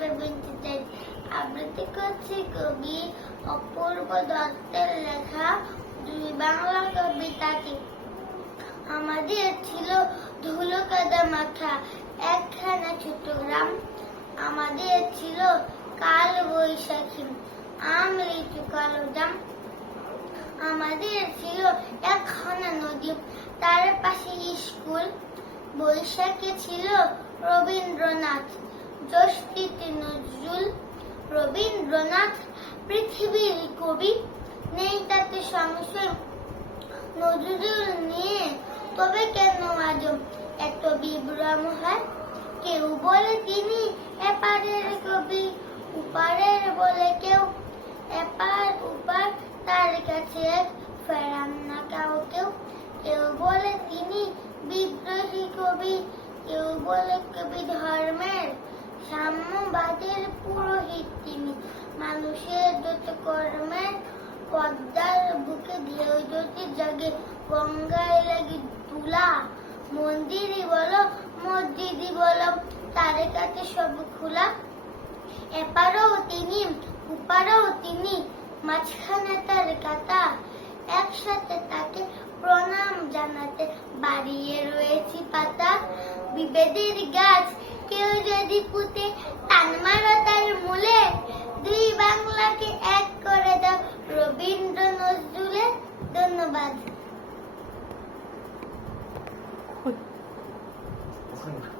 হিসেবে চাই আবৃত্তি কবি অপূর্ব দত্তের লেখা দুই বাংলা কবিতাটি। আমাদের ছিল ধুলো কাদা মাথা, একখানা ছোট গ্রাম। আমাদের ছিল কাল বৈশাখী আম লিচু কালো জাম আমাদের ছিল একখানা নদী, তার পাশে স্কুল। বৈশাখে ছিল রবীন্দ্রনাথ জ্যোষ্ঠীতে রবীন্দ্রনাথ পৃথিবীর কবি। নেই তাতে সংশয়। নজরুল নিয়ে তবে কেন আজ এত বিভ্রম হয়? কেউ বলে তিনি এপারের কবি উপারের বলে কেউ। এপার উপার তার কাছে ফেরান না কেউ কেউ কেউ বলে তিনি বিদ্রোহী কবি, কেউ বলে কবি ধর্মের সাম্যবাদের পুরোহিত। মানুষের যত কর্মের পদ্মার বুকে ঢেউ যদি জাগে গঙ্গায় লাগে তুলা মন্দিরই বলো, মসজিদই বলো তার কাছে সব খোলা। এপারও তিনি উপারও তিনি, মাঝখানে তার কাতা। একসাথে তাকে প্রণাম জানাতে বাড়িয়ে রয়েছি পাতা। বিভেদের গাছ কেউ যদি পুঁতে টান মারো তার মূলে 会，我送你。